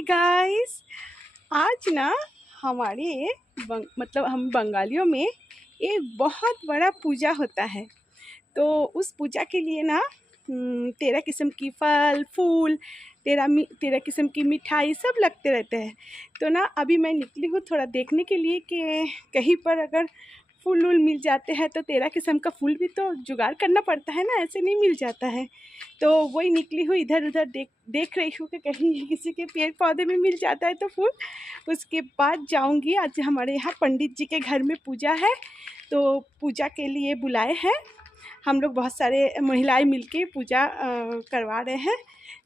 Hi guys. आज ना हमारे मतलब हम बंगालियों में एक बहुत बड़ा पूजा होता है। तो उस पूजा के लिए ना 13 किस्म की फल फूल, 13 किस्म की मिठाई सब लगते रहते हैं। तो ना अभी मैं निकली हूँ थोड़ा देखने के लिए कि कहीं पर अगर फूल वूल मिल जाते हैं। तो 13 किस्म का फूल भी तो जुगाड़ करना पड़ता है ना, ऐसे नहीं मिल जाता है। तो वही निकली हूँ, इधर उधर देख रही हूँ कि कहीं किसी के पेड़ पौधे में मिल जाता है तो फूल। उसके बाद जाऊँगी। आज हमारे यहाँ पंडित जी के घर में पूजा है, तो पूजा के लिए बुलाए हैं हम लोग। बहुत सारे महिलाएं मिलके पूजा करवा रहे हैं।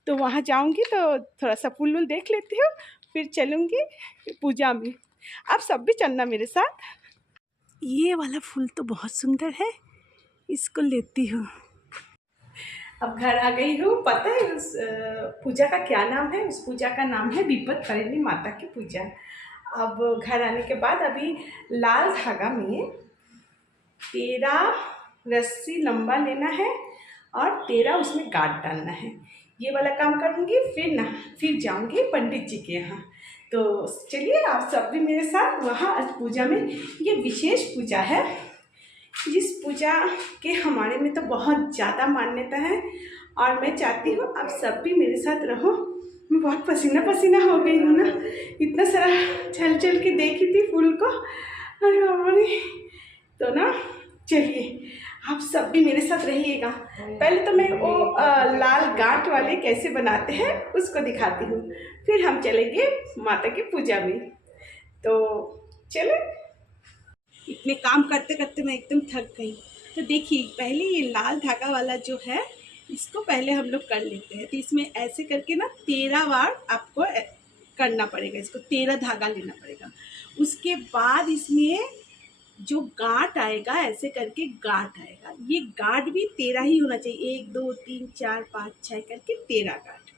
तो वहाँ जाऊँगी तो थोड़ा सा फूल वूल देख लेती हूँ, फिर चलूँगी पूजा में। आप सब भी चलना मेरे साथ। ये वाला फूल तो बहुत सुंदर है, इसको लेती हूँ। अब घर आ गई हूँ। पता है उस पूजा का क्या नाम है? उस पूजा का नाम है विपत्तारिणी माता की पूजा। अब घर आने के बाद अभी लाल धागा में 13 रस्सी लंबा लेना है और 13 उसमें गांठ डालना है। ये वाला काम करूँगी, फिर जाऊँगी पंडित जी के यहाँ। तो चलिए आप सब भी मेरे साथ। वहाँ आज पूजा में ये विशेष पूजा है, जिस पूजा के हमारे में तो बहुत ज़्यादा मान्यता है और मैं चाहती हूँ आप सब भी मेरे साथ रहो। मैं बहुत पसीना पसीना हो गई हूँ ना, इतना सारा चल चल के देखी थी फूल को। अरे तो ना चलिए आप सब भी मेरे साथ रहिएगा। पहले तो मैं वो लाल गांठ वाले कैसे बनाते हैं उसको दिखाती हूँ, फिर हम चलेंगे माता की पूजा में। तो चले। इतने काम करते करते मैं एकदम थक गई। तो देखिए पहले ये लाल धागा वाला जो है इसको पहले हम लोग कर लेते हैं। तो इसमें ऐसे करके ना 13 बार आपको करना पड़ेगा, इसको 13 धागा लेना पड़ेगा। उसके बाद इसमें जो गांठ आएगा, ऐसे करके गांठ आएगा। ये गांठ भी 13 ही होना चाहिए, 1 2 3 4 5 6 करके 13 गांठ।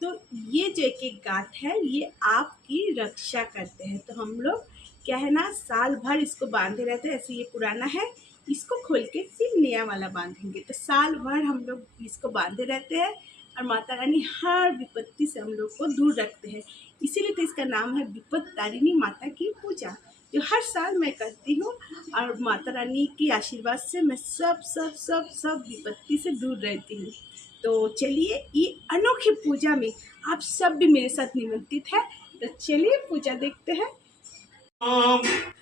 तो ये जो एक गांठ है ये आपकी रक्षा करते हैं। तो हम लोग क्या है ना, साल भर इसको बांधे रहते हैं। ऐसे ये पुराना है, इसको खोल के फिर नया वाला बांधेंगे। तो साल भर हम लोग इसको बांधे रहते हैं और माता रानी हर विपत्ति से हम लोग को दूर रखते हैं। इसीलिए तो इसका नाम है विपत्तारिणी माता की पूजा, जो हर साल मैं करती हूँ। और माता रानी की आशीर्वाद से मैं सब सब सब सब विपत्ति से दूर रहती हूँ। तो चलिए ये अनोखी पूजा में आप सब भी मेरे साथ निमंत्रित है। तो चलिए पूजा देखते हैं।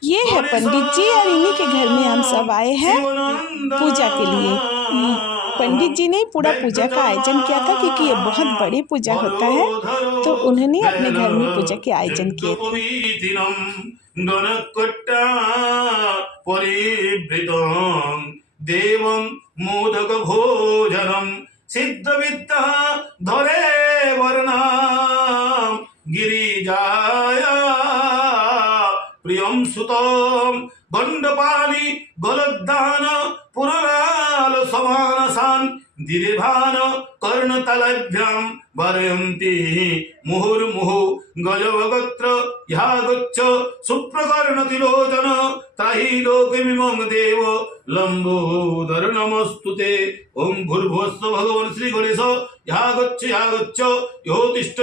ये है पंडित जी और इन्हीं के घर में हम सब आए हैं पूजा के लिए। पंडित जी ने पूरा पूजा का आयोजन किया था, क्योंकि ये बहुत बड़ी पूजा होता है। तो उन्होंने अपने घर में पूजा के आयोजन किए थे। देवं मोदक भोजनम सिद्ध विद्या धरे वर्णम गिरिजाया प्रियम सुतम गंडपाली गलदान पुनराल समानसान दिरेभान कर्णतलभ्याम वरयन्ति मुहुर्मुहु गजवगत्र यागच्छ सुप्रकर्णतिलोचन त्राहि लोकमिमं देव लंबोदर नमस्तुते। ओम भूर्भुवस्सुः भगवान् श्री गणेश यागच्छ योतिष्ठ।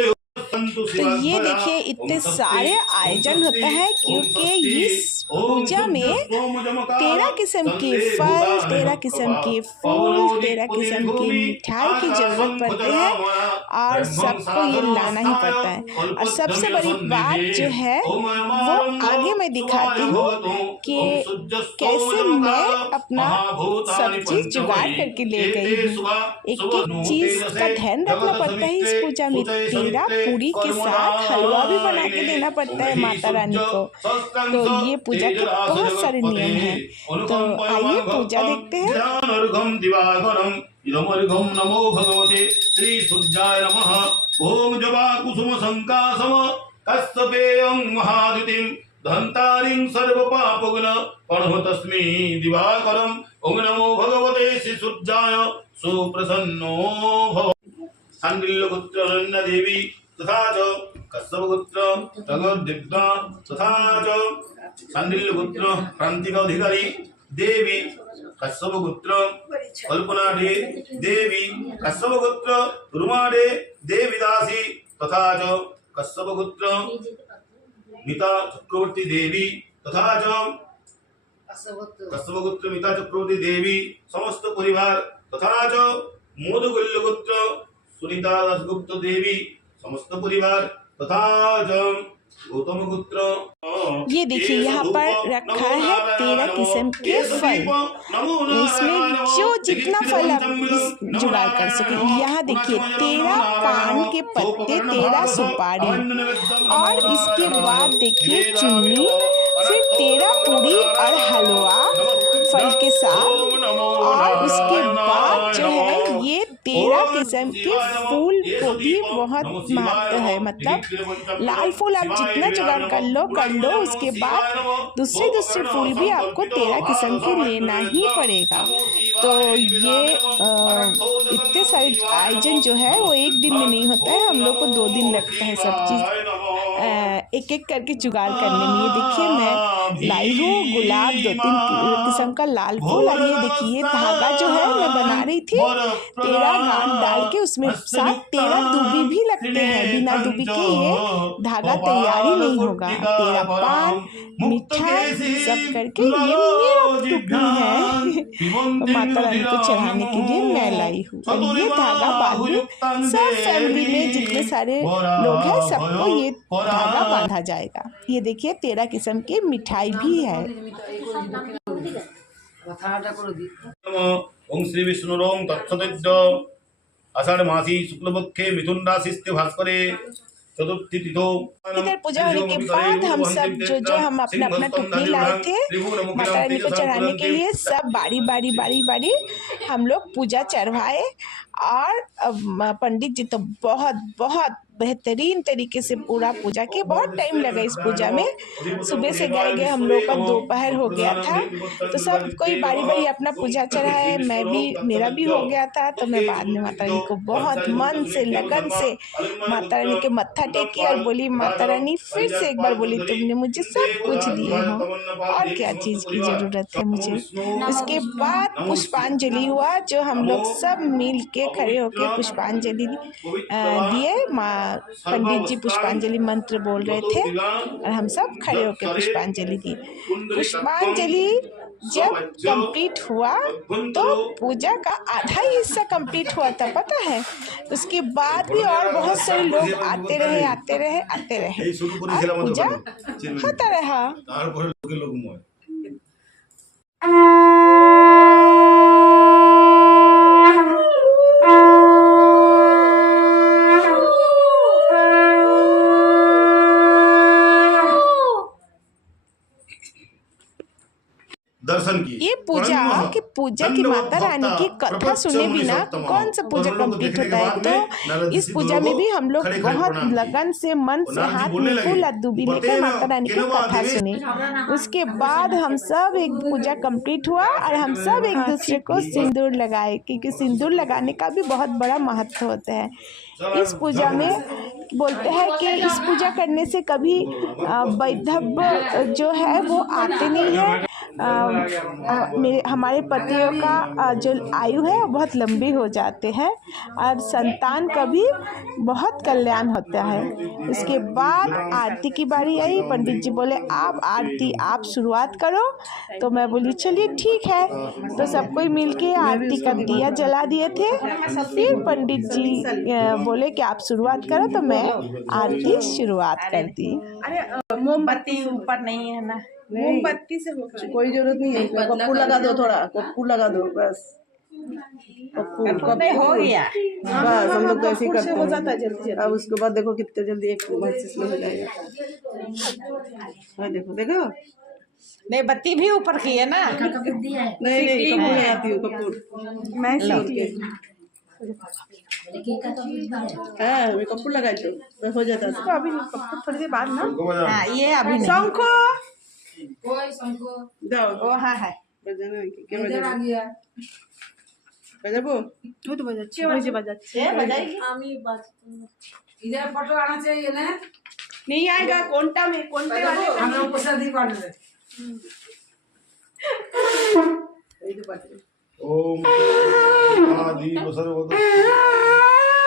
तो ये देखिए इतने सारे आयोजन होता है, क्योंकि इस पूजा में 13 किस्म के फल, 13 किस्म के फूल, 13 किस्म की मिठाई की जरूरत पड़ती है और सबको ये लाना ही पड़ता है। और सबसे बड़ी बात जो है वो आगे मैं दिखाती हूँ कि कैसे मैं अपना सब चीज जुगाड़ करके ले गई हूँ। एक एक चीज का ध्यान रखना पड़ता है इस पूजा में। 13 पूरी के साथ हलवा भी बना के देना पड़ता है माता रानी को। तो ये पूजा के बहुत सारे नियम हैं। तो आइए पूजा देखते हैं। नमो भगवते श्री सूर्याय नमः। ओम जवा कुसुम संकासम कस्तपेयं महादितिं धन्तारिं सर्व पापग्न प्रणो तस्मै दिवाकरं। ओम नमो भगवते श्री सूर्याय सुप्रसन्नो भव। सांडिल्यपुत्र देवी तथा च कश्यपपुत्र जगद्दिग्धा तथा च सांडिल्यपुत्र क्रांतिक अधिकारी देवी कश्यपपुत्र कल्पनाडे देवी कश्यपपुत्र रुमाडे देवी दासी तथा च कश्यपगोत्र मिता चक्रवर्ती देवी तथा च कश्यपगोत्र मिता चक्रवर्ती देवी समस्त परिवार तथा च मोदगल्य गोत्र सुनीता दासगुप्त देवी समस्त परिवार तथा च गौतम गोत्र। ये देखिए यहाँ पर रखा है 13 किस्म के फल। इसमें जो जितना फल आप जुगाड़ कर सके। यहाँ देखिए 13 पान के पत्ते, 13 सुपारी और इसके बाद देखिए चुन्नी, फिर 13 पूरी और हलवा फल के साथ, और उसके बाद जो है ये 13 किस्म के फूल को भी बहुत महत्व है। मतलब लाल फूल आप जितना जुगाड़ कर लो, उसके बाद दूसरे फूल भी आपको 13 किस्म के लेना ही पड़ेगा। तो ये इतने सारे आयोजन जो है वो एक दिन में नहीं होता है, हम लोग को 2 दिन लगता है सब चीज़ एक एक करके जुगाड़ करने में। ये देखिए मैं लाई हूँ गुलाब, 2-3 किस्म का लाल फूल, और ये देखिए धागा जो है मैं बना रही थी 13 गांठ डाल के, उसमें साथ 13 दूबी भी लगते हैं। बिना दूबी के ये धागा तैयार ही नहीं होगा। 13 पान मिठाई सब करके ये मेरा टुकड़ी है माता रानी को चढ़ाने के लिए मैं लाई हूँ। और ये धागा बाद में सब फैमिली में जितने सारे लोग हैं सबको ये धागा बांधा जाएगा। ये देखिए 13 किस्म की मिठाई भी है। ओम श्री विष्णुरों तत्सदिद्ध आषाढ़ मासी शुक्लपक्षे मिथुन राशिस्ते भास्करे चतुर्थी तिथो। इधर पूजा होने के बाद हम सब जो हम अपना अपना टुकड़ी लाए थे माता रानी को चढ़ाने के लिए, सब बारी हम लोग पूजा चढ़वाए। और पंडित जी तो बहुत बेहतरीन तरीके से पूरा पूजा किए। बहुत टाइम लगा इस पूजा में, सुबह से गए हम लोग का दोपहर हो गया था। तो सब कोई बारी अपना पूजा चढ़ाए, मेरा भी हो गया था। तो मैं बाद में माता रानी को बहुत मन से लगन से माता रानी के मत्था टेकी और बोली, माता रानी फिर से एक बार बोली, तुमने मुझे सब कुछ दिए हो, और क्या चीज़ की ज़रूरत है मुझे। उसके बाद पुष्पांजलि हुआ, जो हम लोग सब मिल के खड़े होकर पुष्पांजलि दिए। पंडित जी पुष्पांजलि मंत्र बोल रहे थे और हम सब खड़े होकर पुष्पांजलि दी। पुष्पांजलि जब कंप्लीट हुआ तो पूजा का आधा ही हिस्सा कंप्लीट हुआ था, पता है। उसके बाद भी और बहुत सारे लोग आते रहे और पूजा होता रहा। दर्शन की ये पूजा की माता रानी की कथा सुने बिना कौन सा पूजा कंप्लीट होता है। तो इस पूजा में भी हम लोग बहुत लगन से, मन से, हाथ में फूल और दूबी लेकर माता रानी की कथा सुने। उसके बाद हम सब एक पूजा कंप्लीट हुआ और हम सब एक दूसरे को सिंदूर लगाए, क्योंकि सिंदूर लगाने का भी बहुत बड़ा महत्व होता है। इस पूजा में बोलते हैं कि इस पूजा करने से कभी वैधव्य जो है वो आते नहीं है। हमारे पतियों का जो आयु है वो बहुत लंबी हो जाते हैं और संतान का भी बहुत कल्याण होता है। उसके बाद आरती की बारी आई। पंडित जी बोले आप शुरुआत करो। तो मैं बोली चलिए ठीक है। तो सब कोई मिलके आरती का दिया जला दिए थे। फिर पंडित जी बोले कि आप शुरुआत करो, तो मैं आरती शुरुआत कर दी। अरे मोमबत्ती ऊपर नहीं है ना, मोमबत्ती से कोई जरूरत नहीं है। कपूर लगा दो, थोड़ा कपूर लगा दो बस। कपूर हो गया बस। हम लोग तो ऐसे ही करते हो जाता है जल्दी। अब उसके बाद देखो कितने जल्दी एक बत्ती में हो जाएगा। देखो नहीं, बत्ती भी ऊपर की है ना। नहीं कपूर नहीं आती हो। कपूर मैं सीख ली। हाँ कपूर लगा तो हो जाता है। अभी कपूर थोड़ी देर बाद ना। हाँ ये अभी नहीं। शंखो जाओ। वो हाँ है बजाना क्या बजाना बजाबो वो तो बजाচ্ছি मुझे बजाচ্ছি बजाएगी। इधर फोटो आना चाहिए ना। नहीं आएगा। कोंटा में कोंटे वाले हम लोग को शादी कर ले। ओम आदि सर्वदा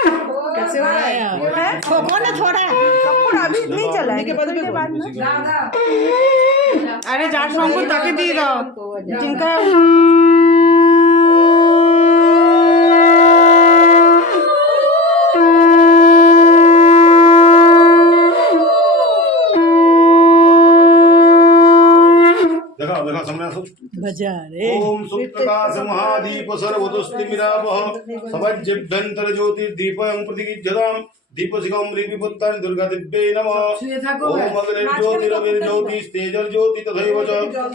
कैसे हो रहा है? खोखो ने छोड़ा कपूर अभी नहीं चला है, थोड़ी देर बाद में अरे जाट सॉन्ग को ताके दी दाओ जिनका देखा सम्राट बजा रे ओम सुप्रकाश महादीप सर्वतुष्टिमिरावह समज्जिभ्यंतर ज्योतिर्दीपं प्रतिगिज्जतां दीपशिखां मृगविपुत्राणि दुर्गा दिव्यै नमः ओम अग्निर्ज्योतिरविर्ज्योतिस्तेजर्ज्योति तथैव च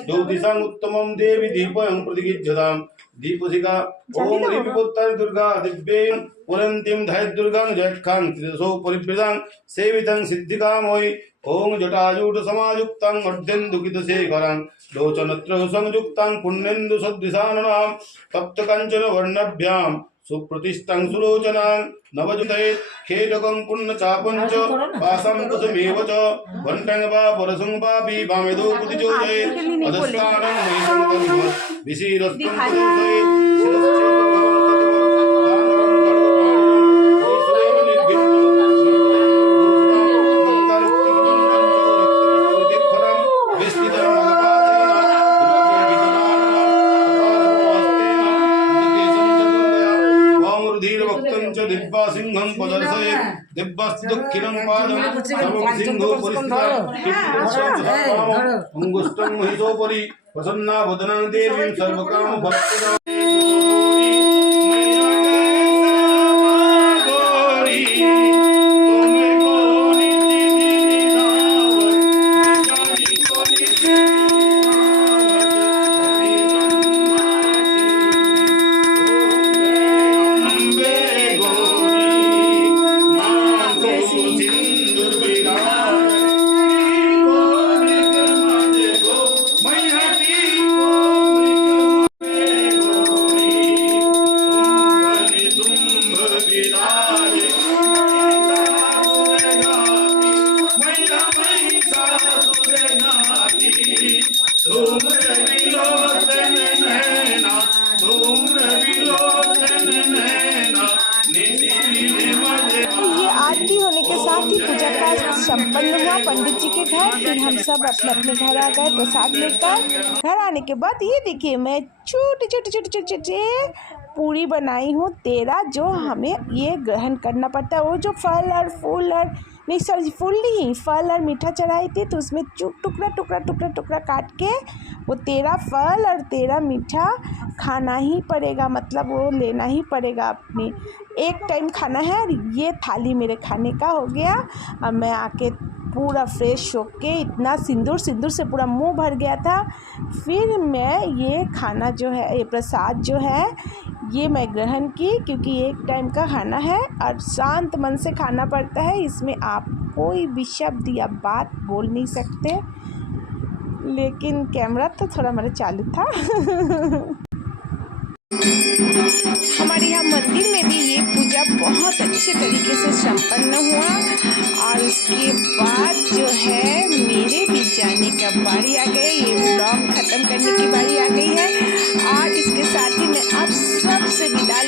ज्योतिषाम् उत्तमं देवी दीपं प्रतिगिज्जतां दीपशिखा ओम मृगविपुत्राणि दुर्गा दिव्यै पुरन्तीं धैर्यदुर्गां जयखां त्रिदशो परिवृतां सेवितं सिद्धिकामयि ओम जटाजूट समायुक्तां अर्ध्यन्दुकितशेखरां लोचनत्र संयुक्तां पुण्येन्दु सदृशाननां तप्त कांचन वर्णभ्यां सुप्रतिष्ठां सुलोचनां नवजुते खेटकं पुण्यचापञ्च पासं कुसुमेव च वन्टं वा परसं वापि वामेदो कुतिजोजये अधस्तानं महिषं विशीरस्तं कुसुमसये सिंहं पदर्शये दिव्यस्ति दक्षिणं पादं समं सिंहो परिस्थितं अंगुष्ठं महिषोपरि प्रसन्ना वदनां देवीं सर्वकाम भक्तदा आरती होने के साथ ही पूजा का संपन्न हुआ पंडित जी के घर। फिर हम सब अपने अपने घर आ गए प्रसाद लेकर। घर आने के बाद ये देखिए मैं छोटे छोटे छोटे छोटे छोटे पूरी बनाई हूँ 13, जो हमें ये ग्रहण करना पड़ता है। वो जो फल और फूल और नहीं सॉरी फूल नहीं फल और मीठा चढ़ाई थी, तो उसमें टुकड़ा टुकड़ा टुकड़ा टुकड़ा काट के वो 13 फल और 13 मीठा खाना ही पड़ेगा, मतलब वो लेना ही पड़ेगा अपनी। एक टाइम खाना है। ये थाली मेरे खाने का हो गया। अब मैं आके पूरा फ्रेश होके इतना सिंदूर से पूरा मुंह भर गया था। फिर मैं ये खाना जो है, ये प्रसाद जो है, ये मैं ग्रहण की, क्योंकि एक टाइम का खाना है और शांत मन से खाना पड़ता है। इसमें आप कोई भी शब्द या बात बोल नहीं सकते, लेकिन कैमरा तो थोड़ा मेरा चालू था। हमारे यहाँ मंदिर में भी ये पूजा बहुत अच्छे तरीके से संपन्न हुआ। और उसके बाद जो है मेरे भी जाने का बारी आ गई। ये व्लॉग ख़त्म करने की बारी आ गई है और इसके साथ ही मैं आप सबसे विदा